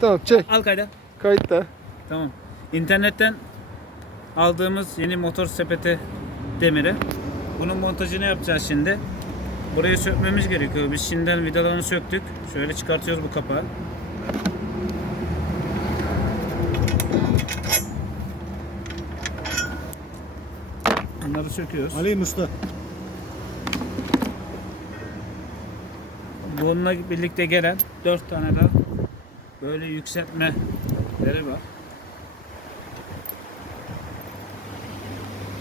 Tamam çek. Al kayda. Kayıtta. Tamam. İnternetten aldığımız yeni motor sepeti demiri. Bunun montajını yapacağız şimdi. Burayı sökmemiz gerekiyor. Biz şimdiden vidalarını söktük. Şöyle çıkartıyoruz bu kapağı. Bunları söküyoruz. Ali Usta. Bununla birlikte gelen 4 tane daha böyle yükseltmeleri var.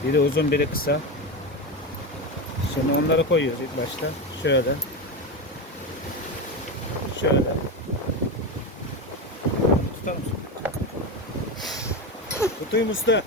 Biri uzun biri kısa. Şimdi onları koyuyoruz ilk başta. Şöyle. Şöyle. Tutar mısın? Tutayım usta.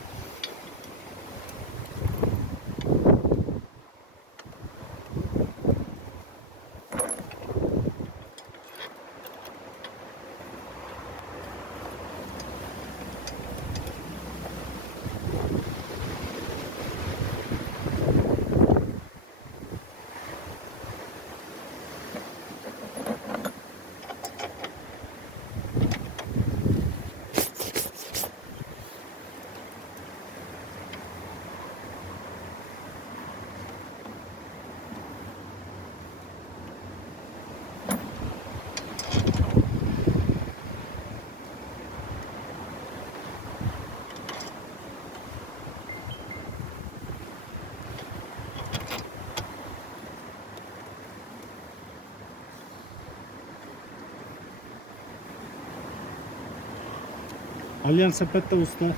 Альянс Петуста.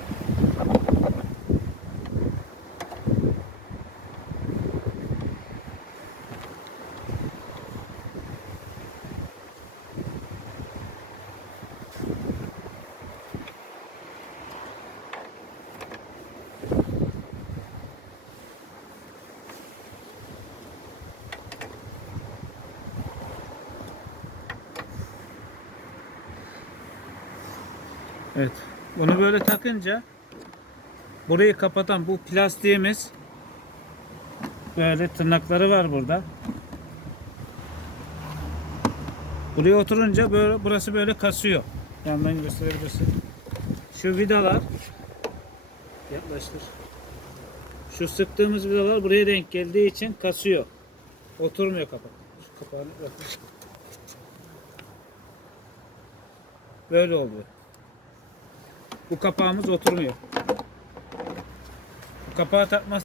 Evet. Bunu böyle takınca burayı kapatan bu plastiğimiz böyle tırnakları var burada. Buraya oturunca böyle burası böyle kasıyor. Yandan gösterebilirsin. Şu vidalar yaklaştır. Şu sıktığımız vidalar buraya denk geldiği için kasıyor. Oturmuyor kapak. Kapağını bakın. Böyle oluyor. Bu kapağımız oturmuyor. Bu kapağı takmaz